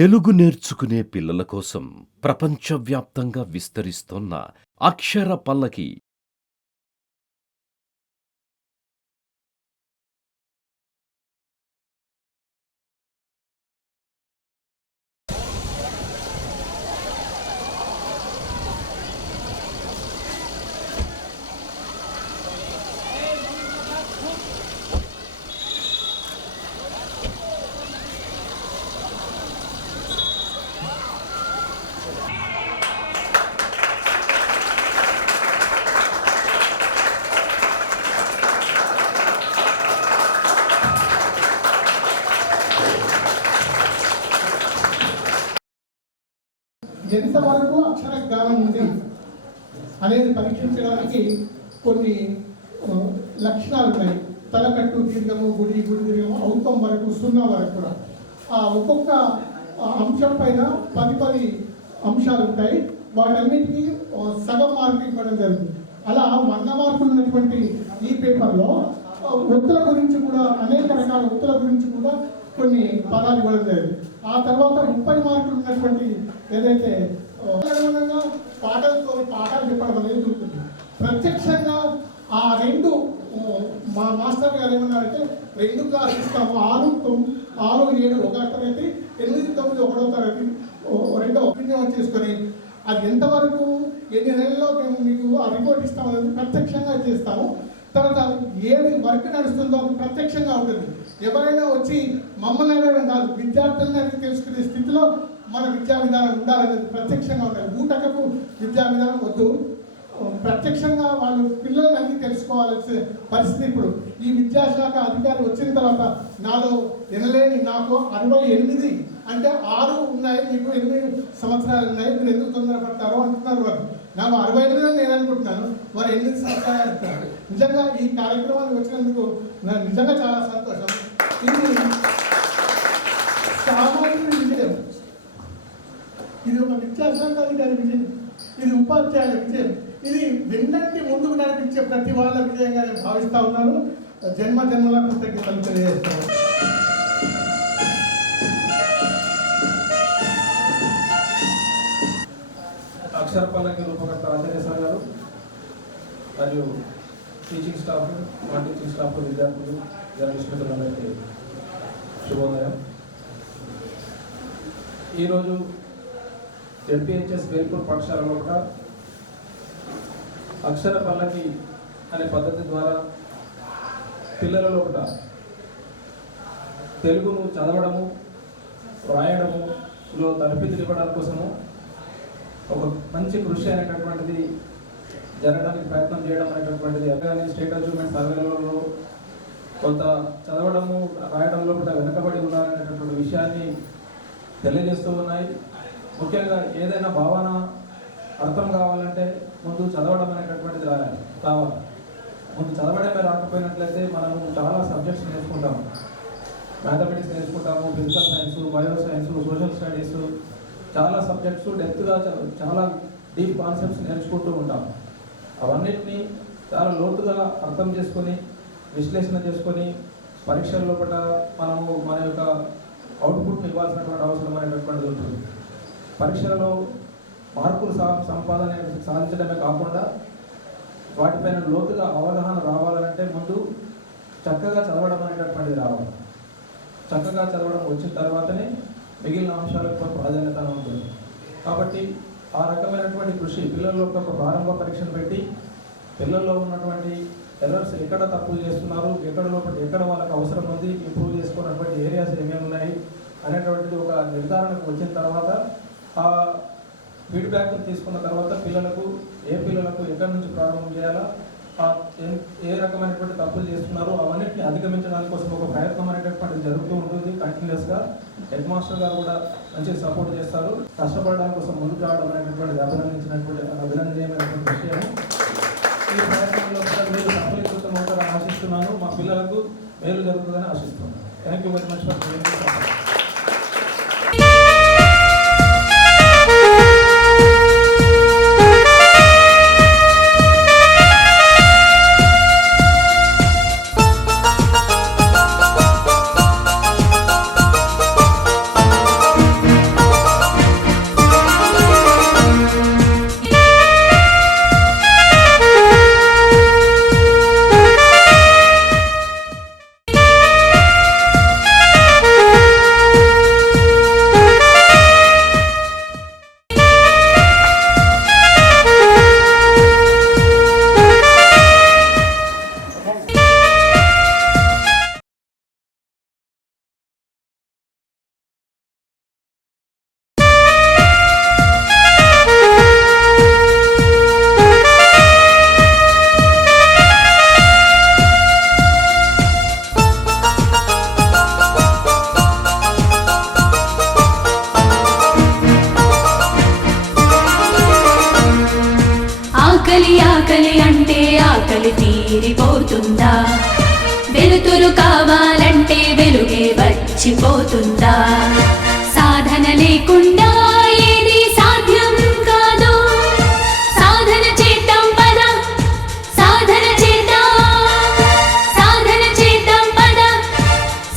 తెలుగు నేర్చుకునే పిల్లల కోసం ప్రపంచవ్యాప్తంగా విస్తరిస్తోన్న అక్షర పల్లకి ఎంతవరకు అక్షర జ్ఞానం ఉంది అనేది పరీక్షించడానికి కొన్ని లక్షణాలు ఉన్నాయి. తలకట్టు దీర్ఘము, గుడి దీర్ఘము, ఔతం వరకు, సున్నా వరకు కూడా ఒక్కొక్క అంశం పైన 10 అంశాలు ఉంటాయి. వాటన్నిటికీ సగం మార్కులు ఇవ్వడం జరుగుతుంది. అలా 100 మార్కులు ఉన్నటువంటి ఈ పేపర్లో ఒత్తుల గురించి కూడా, అనేక రకాల ఒత్తుల గురించి కూడా కొన్ని పదాలు ఇవ్వడం జరిగింది. ఆ తర్వాత 30 మార్కులు ఉన్నటువంటి ఏదైతే పాఠాలు చెప్పడం అనేది ఉంటుంది. ప్రత్యక్షంగా ఆ రెండు మా మాస్టర్ గారు ఏమన్నారంటే 2 క్లాసులు ఇస్తాము, 6, 7 ఒకటో తరగతి, 8, 9 ఒకటో తరగతి, రెండో వినియోగం చేసుకొని అది ఎంతవరకు ఎన్ని నెలల్లో మేము మీకు ఆ రిపోర్ట్ ఇస్తామనేది ప్రత్యక్షంగా చేస్తాము. తర్వాత ఏది వర్క్ నడుస్తుందో అది ప్రత్యక్షంగా ఉంటుంది. ఎవరైనా వచ్చి మమ్మల్ని అడగడం కాదు, విద్యార్థులని అడిగి తెలుసుకునే స్థితిలో మన విద్యా విధానం ఉండాలనేది ప్రత్యక్షంగా ఉండాలి. ఊటకపు విద్యా విధానం వద్దు. ప్రత్యక్షంగా వాళ్ళు పిల్లలు అన్ని తెలుసుకోవాల్సిన పరిస్థితి. ఇప్పుడు ఈ విద్యాశాఖ అధికారి వచ్చిన తర్వాత నాలో వినలేని నాకు 68 అంటే 6 ఉన్నాయి, మీకు 8 సంవత్సరాలు ఉన్నాయి, మీరు ఎందుకు తొందరపడతారో అంటున్నారు వారు. నాకు 68 అని నేను అనుకుంటున్నాను, వారు 8 సంవత్సరాలు అంటున్నారు. నిజంగా ఈ కార్యక్రమానికి వచ్చినందుకు నాకు నిజంగా చాలా సంతోషం. ఇది సామాన్యుడి విజయం, ఇది ఒక విద్యాశాఖ అధికారి విజయం, ఇది ఉపాధ్యాయుల విజయం, ఇది వెన్నంటి ముందుకు నడిపించే ప్రతి వాళ్ళ విజయంగా నేను భావిస్తూ ఉన్నాను. జన్మల కృతజ్ఞతలు తెలియజేస్తాను. అక్షర పల్లకి రూపకర్త ఆచార్య సార్ గారు మరియు teaching staff, non teaching staff, విద్యార్థులు, జర్నలిస్ట్ మిత్రులందరికీ శుభోదయం. ఈరోజు జెడ్పీహెచ్ఎస్ వేల్పూర్ పాఠశాలలో కూడా అక్షర పల్లకి అనే పద్ధతి ద్వారా పిల్లలలో కూడా తెలుగును చదవడము, వ్రాయడములో తరబిదులు ఇవ్వడం కోసము ఒక మంచి కృషి అనేటటువంటిది జరగడానికి ప్రయత్నం చేయడం అనేటటువంటిది. కానీ స్టేట్ అచీవ్మెంట్ సర్వేలలో కొంత చదవడము, రాయడంలో కూడా వెనుకబడి ఉన్నారనేటటువంటి విషయాన్ని తెలియజేస్తూ ఉన్నాయి. ముఖ్యంగా ఏదైనా భావన అర్థం కావాలంటే ముందు చదవడం అనేటటువంటిది కావాలి. ముందు చదవడమే రాకపోయినట్లయితే మనము చాలా సబ్జెక్ట్స్ నేర్చుకుంటాము. మ్యాథమెటిక్స్ నేర్చుకుంటాము, physical science, bio science, social studies, చాలా సబ్జెక్ట్స్ డెప్త్గా చాలా డీప్ కాన్సెప్ట్స్ నేర్చుకుంటూ ఉంటాం. అవన్నిటినీ చాలా లోతుగా అర్థం చేసుకొని, విశ్లేషణ చేసుకొని పరీక్షల్లో కూడా మనము మన యొక్క అవుట్పుట్ని ఇవ్వాల్సినటువంటి అవసరం అనేటటువంటిది ఉంటుంది. పరీక్షలలో మార్కులు సంపాదన సాధించడమే కాకుండా వాటిపైన లోతుగా అవగాహన రావాలంటే ముందు చక్కగా చదవడం అనేటటువంటిది రావాలి. చక్కగా చదవడం వచ్చిన తర్వాతనే మిగిలిన అంశాలకు ప్రాధాన్యత ఉంటుంది. కాబట్టి ఆ రకమైనటువంటి కృషి పిల్లల్లో ఒక ప్రారంభ పరీక్షను పెట్టి పిల్లల్లో ఉన్నటువంటి ఎర్రర్స్ ఎక్కడ తప్పులు చేస్తున్నారు, ఎక్కడ వాళ్ళకి అవసరం ఉంది, ఇంప్రూవ్ చేసుకున్నటువంటి ఏరియాస్ ఏమేమి ఉన్నాయి అనేటువంటిది ఒక నిర్ధారణకు వచ్చిన తర్వాత ఆ ఫీడ్బ్యాక్ తీసుకున్న తర్వాత పిల్లలకు ఎక్కడి నుంచి ప్రారంభం చేయాలా, ఏ రకమైనటువంటి తప్పులు చేస్తున్నారో అవన్నిటిని అధిగమించడానికి కోసం ఒక ప్రయత్నం అనేటటువంటిది జరుగుతూ ఉంటుంది కంటిన్యూస్గా. హెడ్ మాస్టర్ గారు కూడా మంచిగా సపోర్ట్ చేస్తారు. కష్టపడడానికి కోసం ముందుకు రావడం అనేటటువంటిది అభినందనీయమైనటువంటి విషయం. ఈ ప్రయత్నంలో మీరు సఫలీకృతం అవుతారని ఆశిస్తున్నాను. మా పిల్లలకు మేలు జరుగుతుందని ఆశిస్తున్నాను. Thank you very much for ఆకలి తీరిపోతుందా? వెలుతురు కావాలంటే వెలుగే వచ్చిపోతుందా? సాధన లేకుండా ఏది సాధ్యం కాదు. సాధన చేద్దాం పద, సాధన చేద్దాం, సాధన చేద్దాం పద,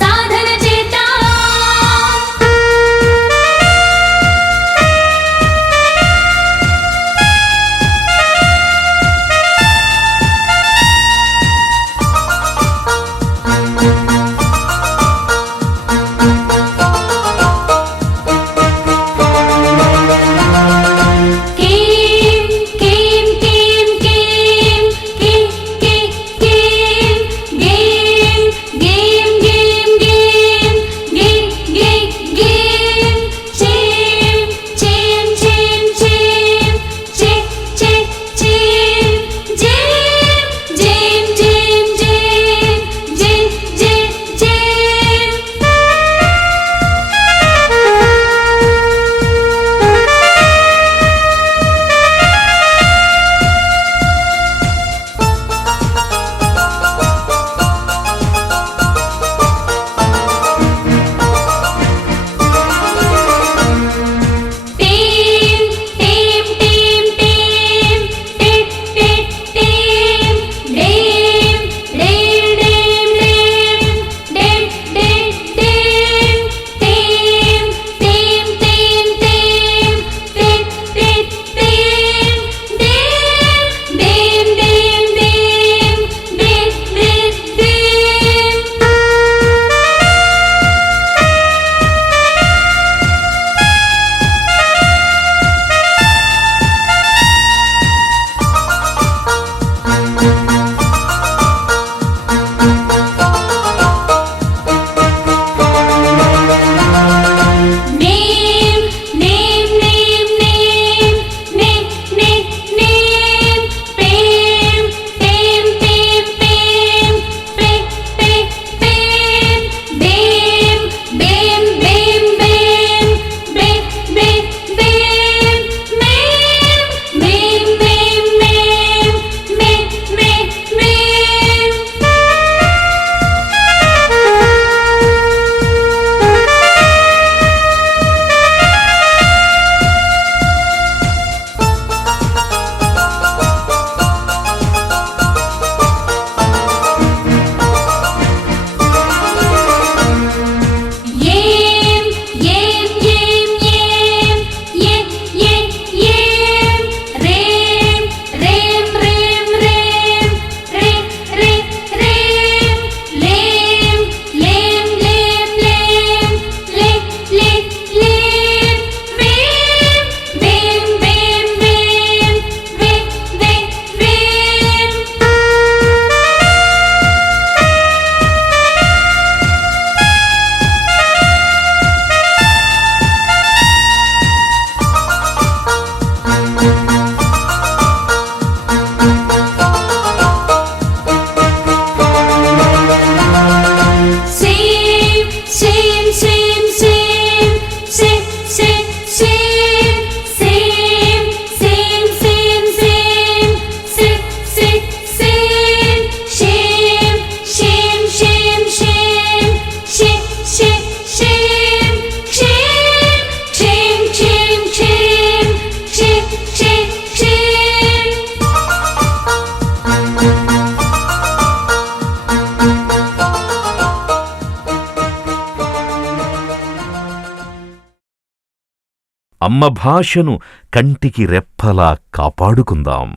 సాధన చేద్దాం. అమ్మ భాషను కంటికి రెప్పలా కాపాడుకుందాం.